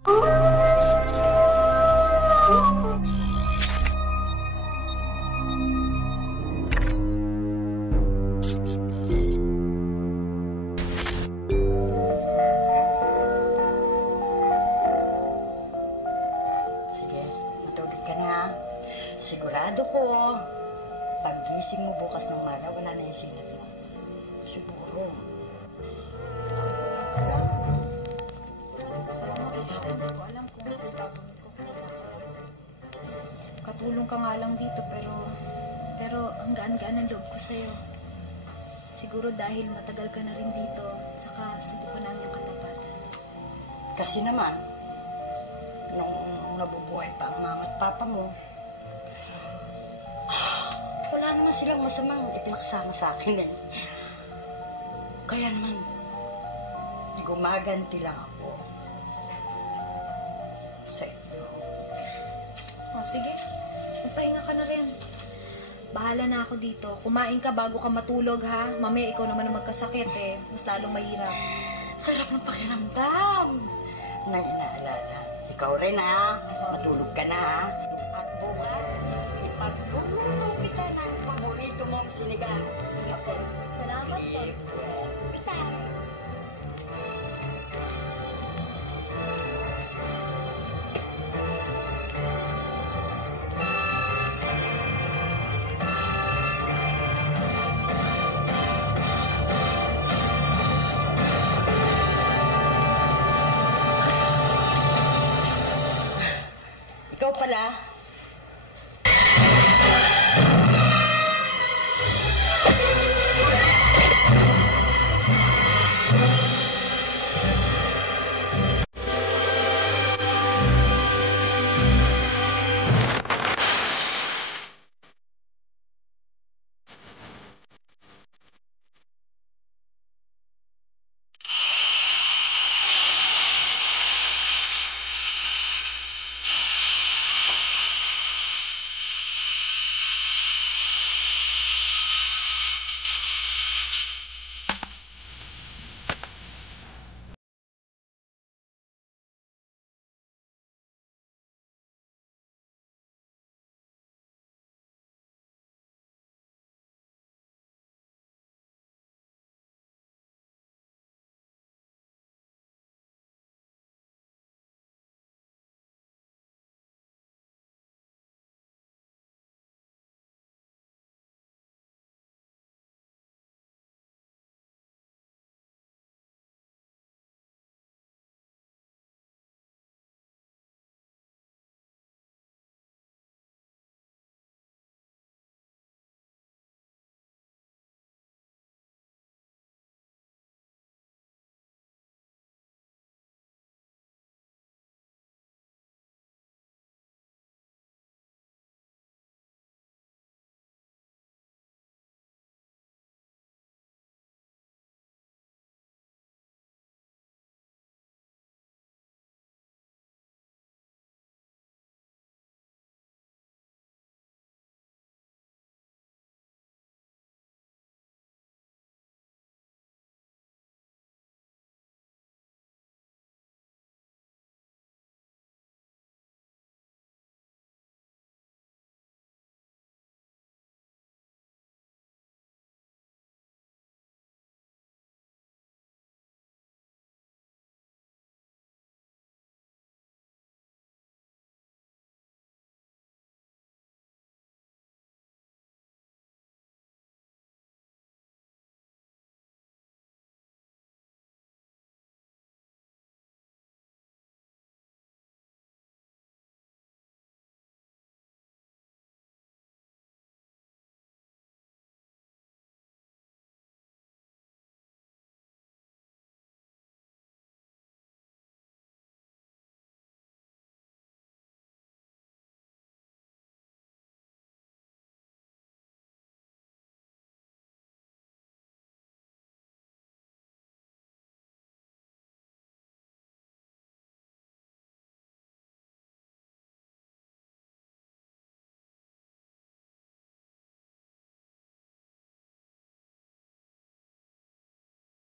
Sige, matulog ka na. Sigurado ko, paggising mo bukas ng maga, wala na yung sinat mo. Siguro. Alam ko, katulong ka nga lang dito, pero ang gaan-gaan ang loob ko sa'yo. Siguro dahil matagal ka na rin dito, saka subukan na niyang katapatan. Kasi naman, nung nabubuhay pa ang mama at papa mo, wala naman silang masamang ipinaksama sa akin eh. Kaya naman, gumaganti lang ako sa inyo. O sige, magpahinga ka na rin. Bahala na ako dito. Kumain ka bago ka matulog, ha? Mamaya ikaw naman ang magkasakit, eh. Mas lalong mahirap. Sarap ng pakiramdam nang inaalala. Ikaw rin, ha? Matulog ka na, ha? At bukas, ipagluluto kita ng paborito mong sinigang. Sige po. Salamat po. Sige po. Ikaw pala.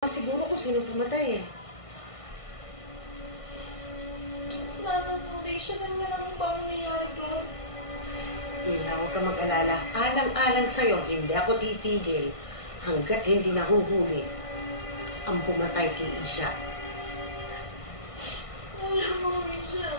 Siguro kung sino pumatay eh. pasyalan mo lang ba ang nangyari doon? Iha, huwag ka mag-alala. Alang-alang sa'yo, hindi ako titigil hanggat hindi nahuhuli ang pumatay kay Isha. Wala mo, Risha.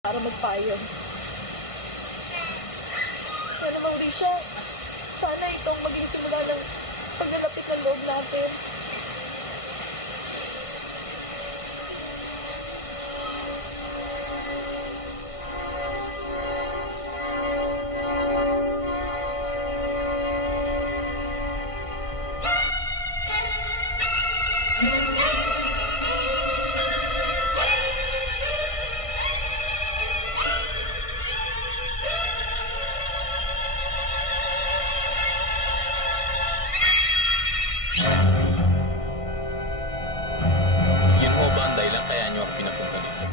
Para magpayong. Ano mang Risha, sana itong maging simula ng paglalapit ng loob natin. Yun ho ba ang dahilan kaya nyo ako pinapunta dito?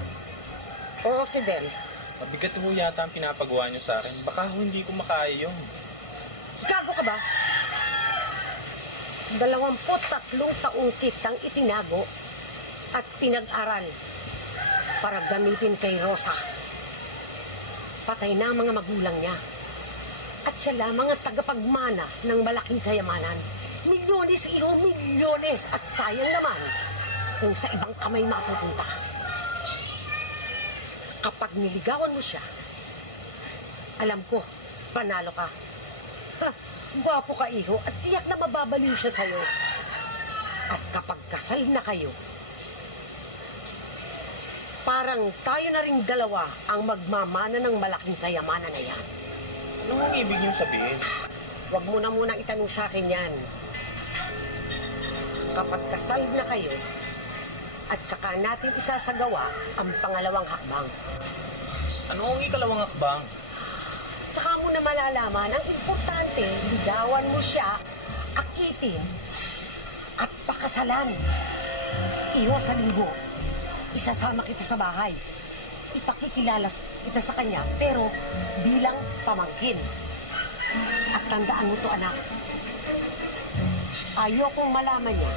Oo, Fidel. Mabigat ho yata ang pinapagawa nyo sa akin. Baka ho hindi ko makaya yun. Gago ka ba? 23 taong kitang itinago at pinag-aral para gamitin kay Rosa. Patay na ang mga magulang niya. At siya lamang ang tagapagmana ng malaking kayamanan. Milyones, iho, milyones. At sayang naman kung sa ibang kamay mapupunta. Kapag niligawan mo siya, alam ko, panalo ka. Ha, gwapo ka, iho, at tiyak na mababaliw siya sa'yo. At kapag kasal na kayo, parang tayo na ring dalawa ang magmamana ng malaking kayamanan na yan. Ano ang ibig nyo sabihin? Huwag mo na munang itanong sa akin yan. Kapag kasal na kayo, at saka natin isasagawa ang pangalawang hakbang. Ano ang ikalawang hakbang? Tsaka mo na malalaman, ang importante, ligawan mo siya, akitin, at pakasalan. Iho sa linggo, isasama kita sa bahay. Ipakikilala kita sa kanya, pero bilang pamangkin. At tandaan mo to, anak. Ayokong malaman niya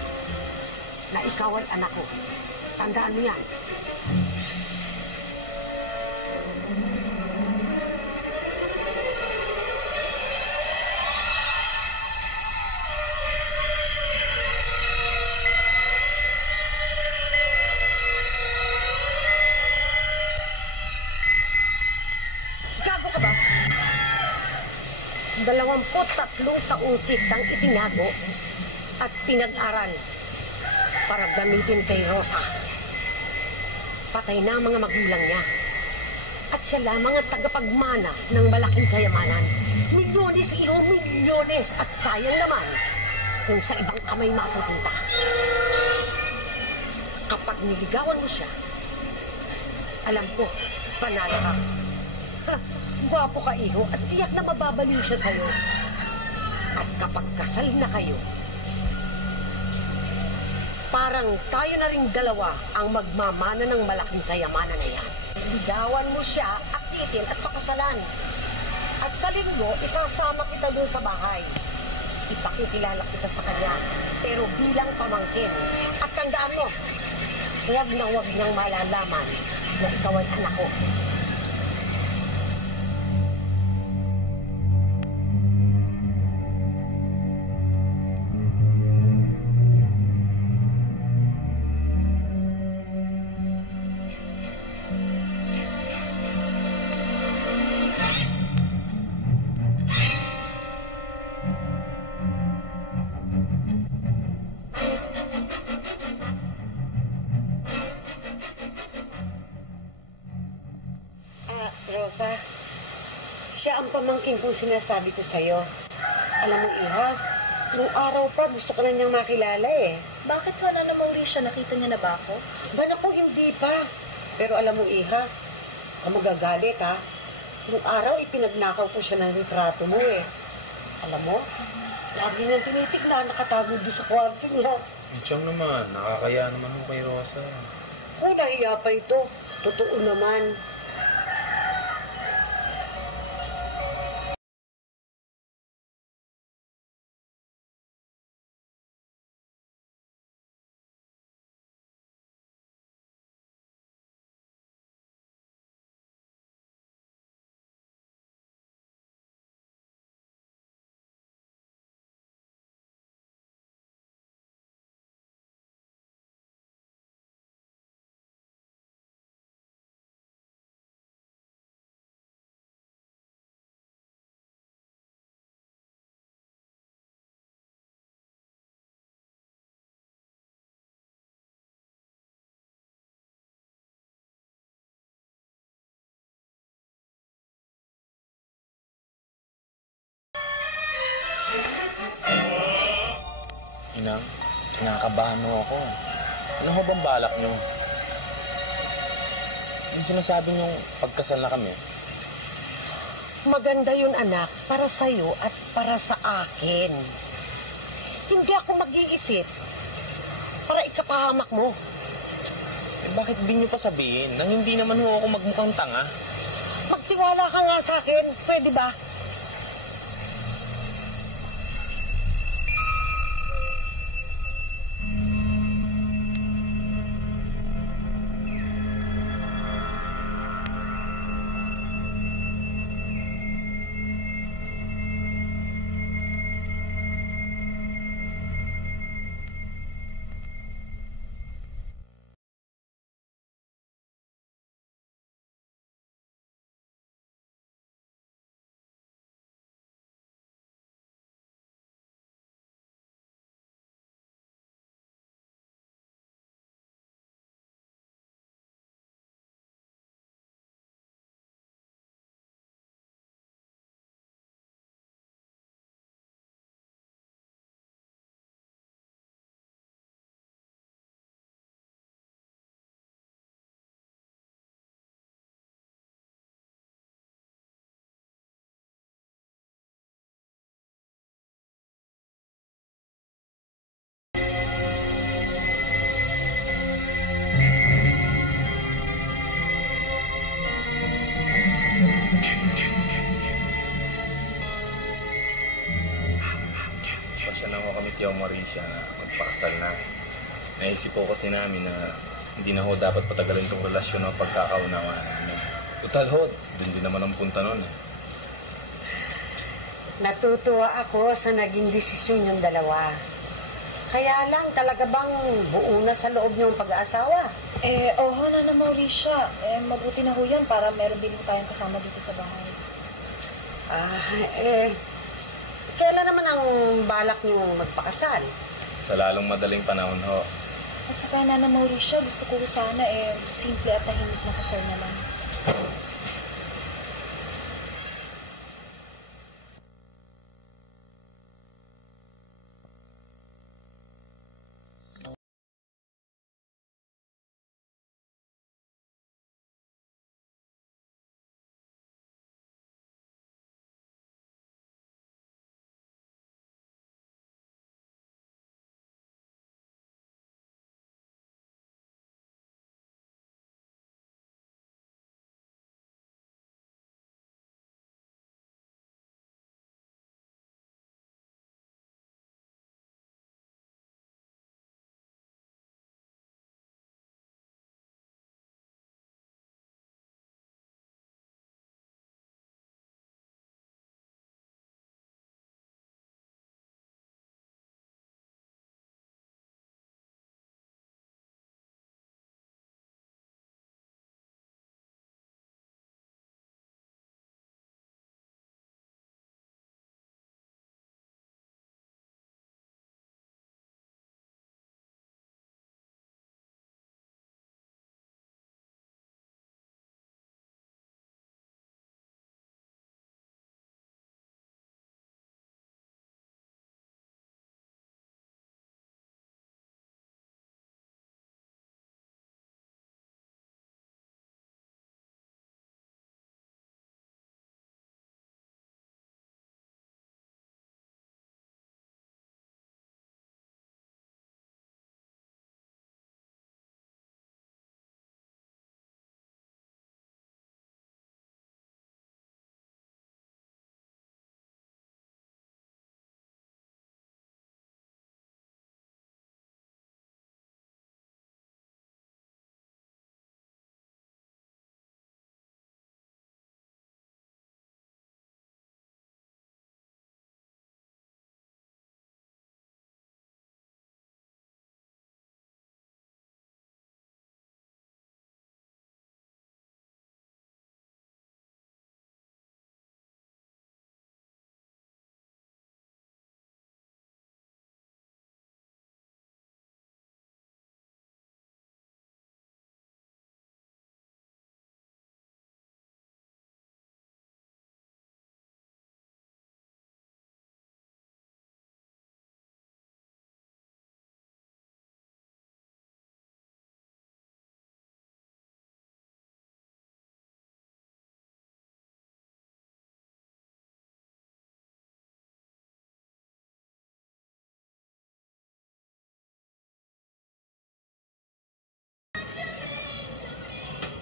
na ikaw ay anak ko. Tandaan mo yan. Gago ka ba? 23 taong kitang itinago at pinag-aral para gamitin kay Rosa. Patay na ang mga magulang niya. At siya lamang ang tagapagmana ng malaking kayamanan. Milyones, iho, milyones. At sayang naman kung sa ibang kamay mapupunta. Kapag niligawan mo siya, alam ko, panalo ka. Ha, gwapo ka, iho, at tiyak na mababaliw siya sa'yo. At kapag kasal na kayo, parang tayo na ring dalawa ang magmamana ng malaking kayamanan na yan. Ligawan mo siya, akitin at pakasalan. At sa linggo, isasama kita dun sa bahay. Ipakikilala kita sa kanya, pero bilang pamangkin. At tandaan mo, huwag niyang malalaman na ikaw ay anak ko. Rosa, siya ang pamangkin kong sinasabi ko sa'yo. Alam mo, Iha, nung araw pa gusto ko na niyang makilala eh. Bakit wala na Mauricio? Nakita niya na ba ako? Ba naku, hindi pa. Pero alam mo, Iha, ka magagalit ha. Nung araw, ipinagnakaw ko siya ng litrato mo eh. Alam mo, lagi niyang tinitignan, nakatago doon sa kwarto niya. Chang naman, nakakaya naman ho kay Rosa. Nahiya pa ito. Totoo naman. Inang, kinakabahan mo ako. Ano ho bang balak nyo? Yung sinasabi nyong pagkasal na kami. Maganda yun, anak, para sa'yo at para sa akin. Hindi ako mag-iisip para ikapahamak mo. Eh, bakit di nyo pa sabihin nang hindi naman ho ako magmukhang tanga? Magtiwala ka nga sa akin, pwede ba? Tio Mauricia na magpakasal na. Naisip po kasi namin na hindi na ho dapat patagalin itong relasyon ng pagkakaunawaan namin. Total ho, dun din naman ang punta nun. Natutuwa ako sa naging desisyon yung dalawa. Kaya lang, talaga bang buo na sa loob yung pag-aasawa? Oo, Nana Mauricia. Mabuti na ho yan para meron din tayong kasama dito sa bahay. Kailan naman ang balak niyong magpakasal? Sa lalong madaling panahon ho. At saka, Nana Mauricia, gusto ko sana simple at tahimik na kasal naman.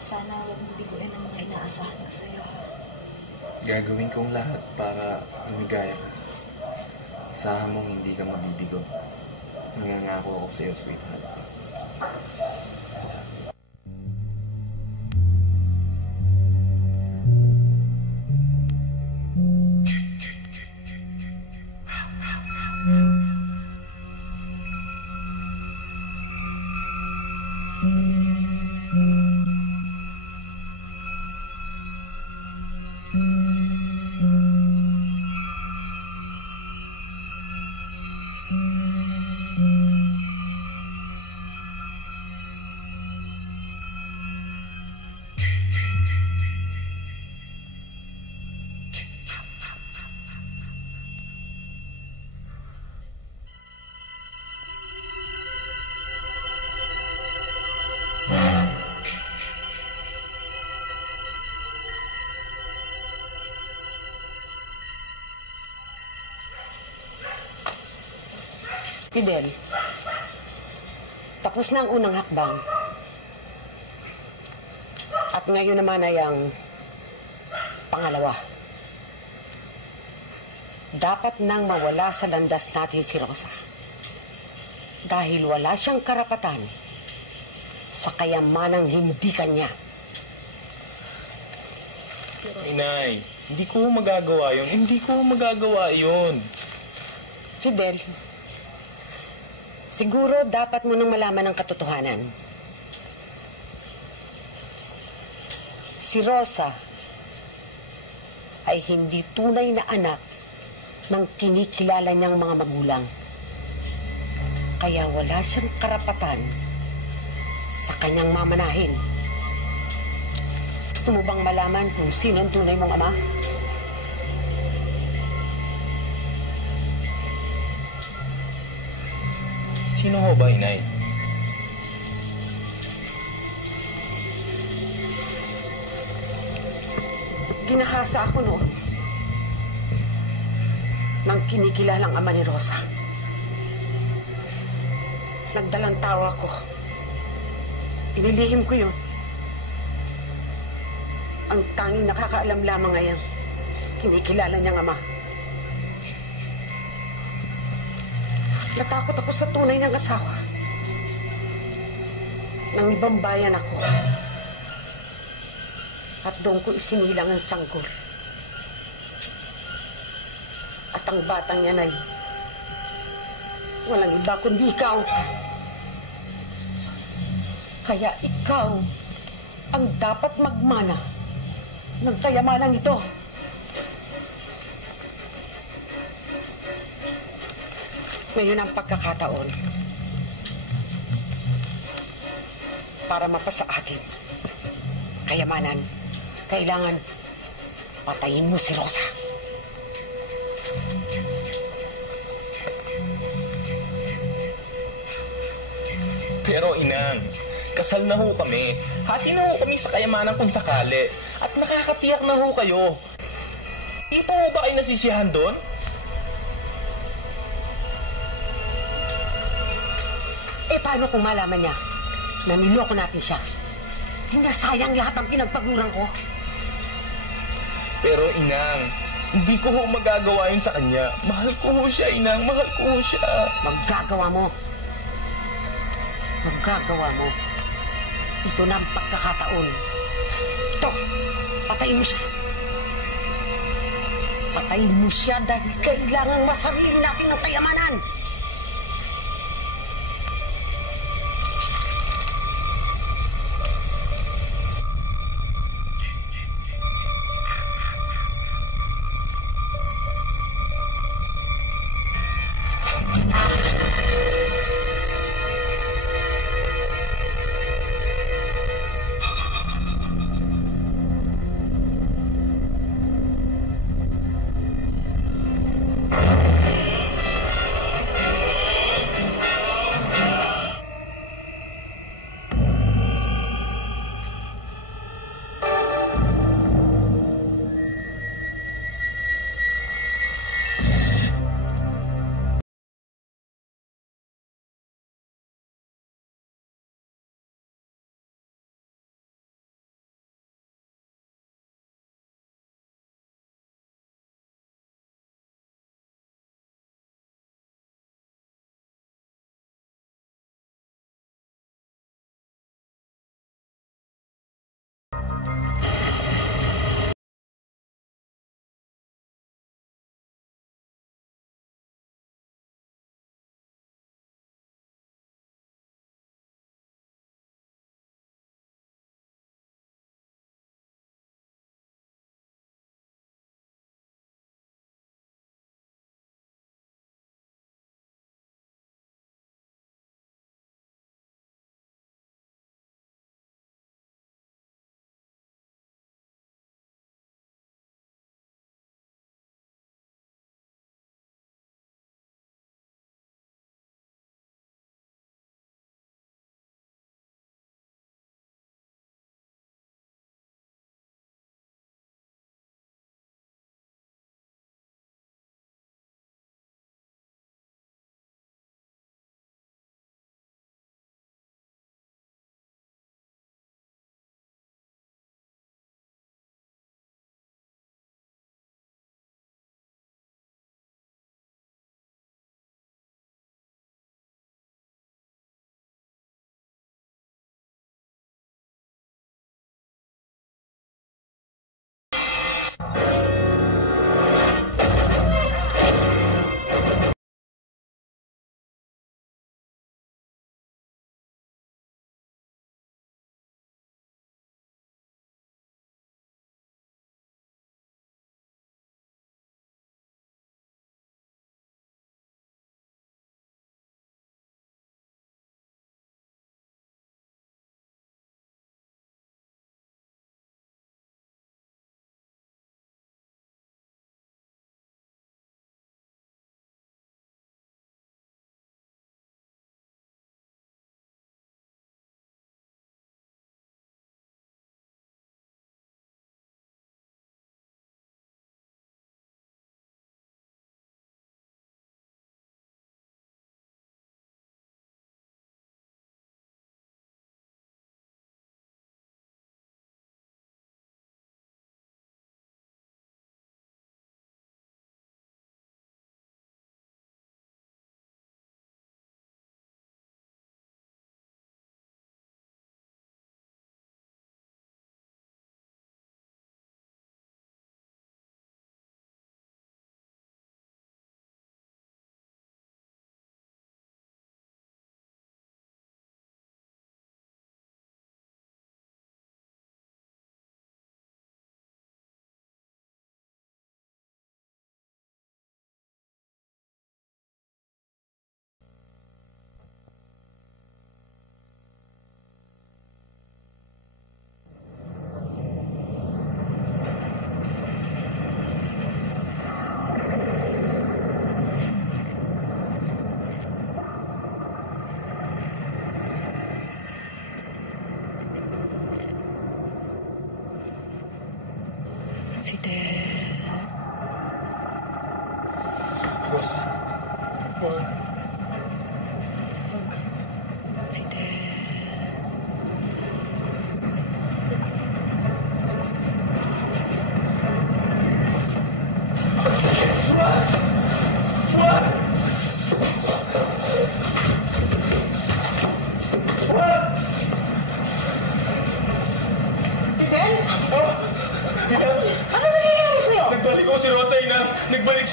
Sana huwag mong biguin ang mga inaasahan ko sa'yo, ha? Gagawin kong lahat para lumigaya ka. Asahan mong hindi ka mabibigo. Nangangako ako sa'yo, sweetheart. Fidel, tapos na ang unang hakbang. At ngayon naman ay ang pangalawa. Dapat nang mawala sa landas natin si Rosa. dahil wala siyang karapatan sa kayamanang hindi kanya. Inay, hindi ko magagawa yun. Hindi ko magagawa yun. Fidel, siguro dapat mo nang malaman ang katotohanan. Si Rosa ay hindi tunay na anak ng kinikilala niyang mga magulang. Kaya wala siyang karapatan sa kanyang mamanahin. Gusto mo bang malaman kung sino ang tunay mong ama? Sino ho ba, Inay? Ginahasa ako noon ng kinikilalang ama ni Rosa. Nagdalang tawa ko. Pinilihim ko yun. Ang tanging nakakaalam lamang ngayon, kinikilala niyang ama. Natakot ako sa tunay ng asawa. Nang ibang bayan ako. At doon ko isinilang ang sanggol. At ang batang yan ay walang iba kundi ikaw. Kaya ikaw ang dapat magmana ng kayamanang ito. Ngayon ang pagkakataon para mapasa atin kayamanan. Kailangan patayin mo si Rosa. Pero Inang, kasal na ho kami. Hati na ho kami sa kayamanan kung sakali. At nakakatiyak na ho kayo. Di pa ho ba kayo nasisiyahan doon? Eh, paano kung malaman niya na niloko natin siya? Hindi sayang lahat ang pinagpaguran ko. Pero Inang, hindi ko ho magagawa yun sa kanya. Mahal ko ho siya, Inang. Mahal ko ho siya. Magagawa mo. Magagawa mo. Ito na ang pagkakataon. Ito, patayin mo siya. Patayin mo siya dahil kailangang masarili natin ang kayamanan.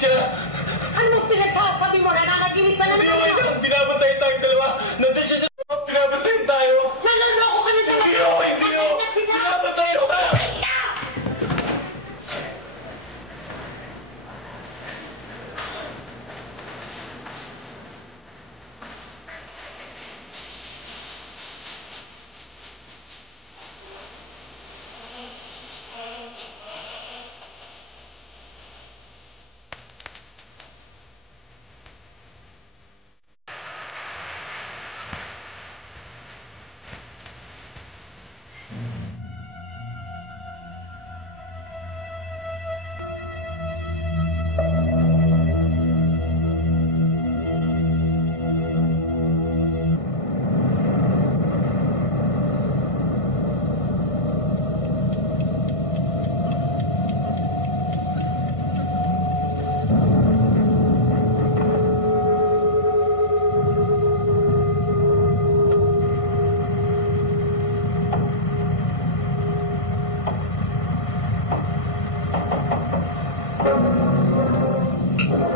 siya! Ano mong pinagsasabi mo? Nananaginip pa naman Hindi okay ako! lang! Binabantayan tayong dalawa! Nandun siya sa loob! Binabantayan tayo! Naloloko ka na talaga! Hindi ako! Hindi ako! Binabantayan ka!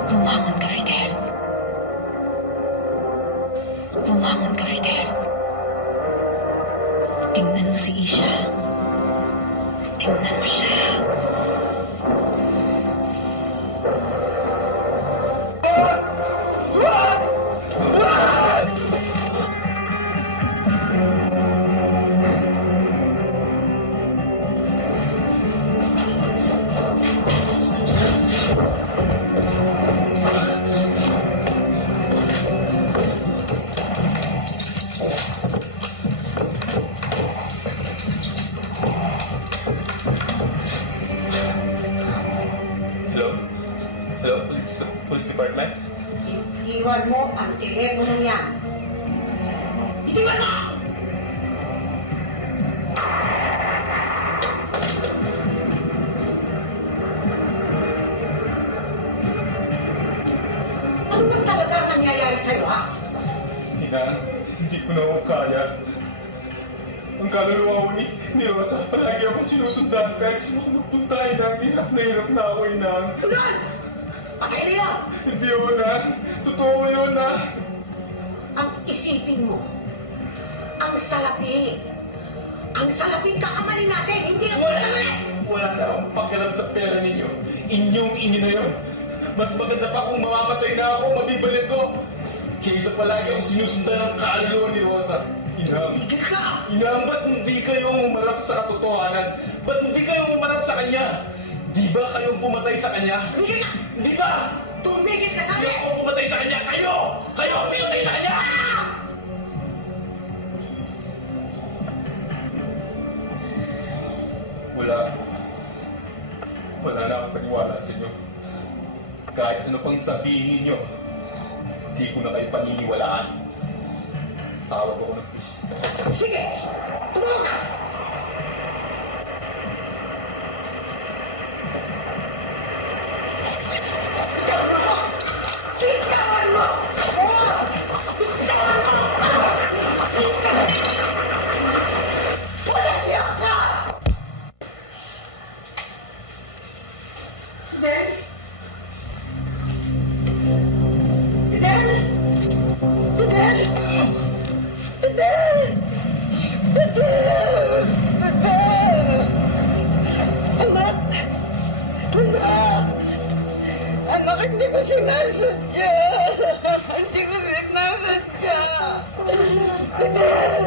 Bumangon ka, Fidel. Bumangon ka, Fidel. Tingnan mo si Isha. Tingnan mo siya. Hello? Hello? Police Department? Iwan mo ang telepono niya. Itiwan mo! Ano ba talaga ang nangyayari sa'yo, ha? Hindi ko na ako kaya. Ang kaluluwa ko ni Rosa, palagi akong sinusundan kahit saan ako magpunta, Inang. Hirap na ako, Inang. Tunan! Patay na yun! Hindi ako, Inang. Totoo yun, Inang. Ang isipin mo, ang salaping kakamali natin, hindi ang palaman! Wala na akong pakialam sa pera ninyo. Inyong inyo na yun. Mas maganda pa kung mamamatay na ako, mabibalik ko. Kaysa palagi akong sinusundan ng kaluluwa ni Rosa. Inang. Tigil ka! Inang, ba't hindi kayo umarap sa katotohanan? Ba't hindi kayo umarap sa kanya? Di ba kayong pumatay sa kanya? Tumigil ka! Di ba? Tumigil ka Hindi sabi! ako pumatay sa kanya! Kayo! Kayo ang pumatay sa kanya! Wala na akong paniwala sa inyo. Kahit ano pang sabihin ninyo, hindi ko na kayo paniniwalaan. Tawag ako ng peace. Sige! Tumulong ka! Bitawan mo! Bitawan mo! Walang iyak ka! Fidel? Fidel? Fidel? Fidel! Fidel! Fidel! Anak! Anak! Anak, hindi ko sinasadya! Hindi ko sinasadya! Fidel!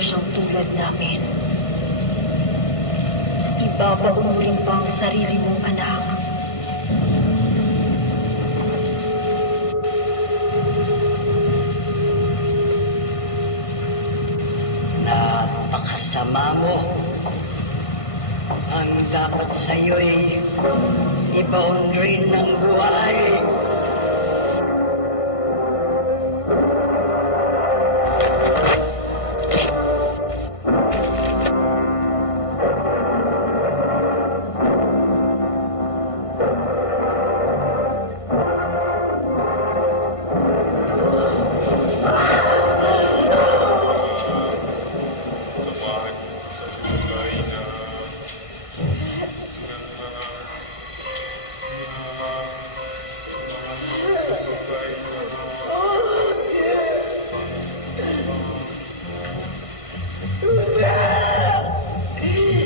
sitwasyong tulad namin. Ibabaon mo rin ba ang sarili mong anak? Napakasama mo. Ang dapat sa'yo'y ibaon rin ng buhay.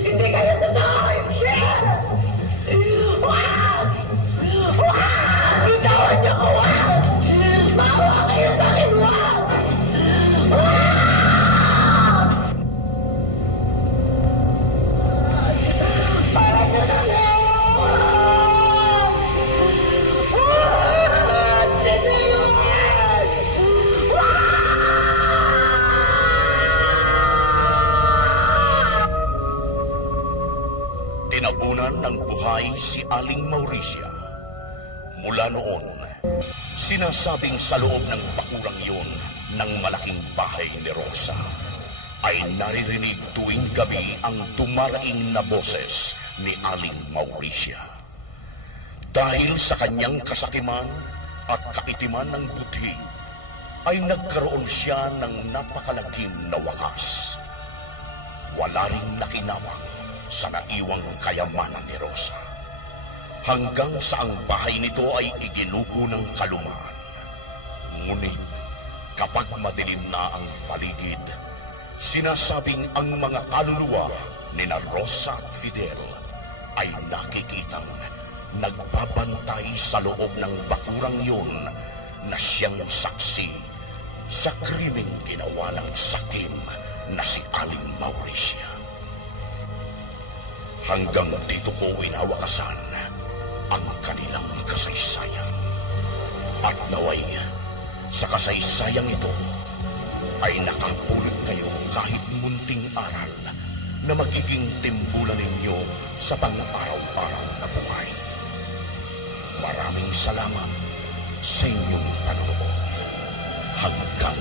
Hindi kayo totoo! Wag! Wag! Bitawan niyo ko! Wag! Maawa kayo sa akin! Wag! Wag! Parang nyo na lang! Wag! Wag! Tinayong yan! Tinabunan ng buhay si Aling Mauricia. Mula noon, sinasabing sa loob ng bakurang yun ng malaking bahay ni Rosa ay naririnig tuwing gabi ang tumaraing na boses ni Aling Mauricia. Dahil sa kanyang kasakiman at kaitiman ng buti, ay nagkaroon siya ng napakalagim na wakas. Wala ring nakinabang sa naiwang kayamanan ni Rosa. Hanggang sa ang bahay nito ay iginuko ng kalumaan. Ngunit kapag madilim na ang paligid, sinasabing ang mga kaluluwa ni na Rosa at Fidel ay nakikitang nagbabantay sa loob ng bakurang yun na siyang saksi sa krimeng ginawa ng sakim na si Aling Mauricia. Hanggang dito ko winawakasan ang kanilang kasaysayan. At naway, sa kasaysayang ito, ay nakapulot kayo kahit munting aral na magiging timbulan ninyo sa pang-araw-araw na buhay. Maraming salamat sa inyong panonood. Hanggang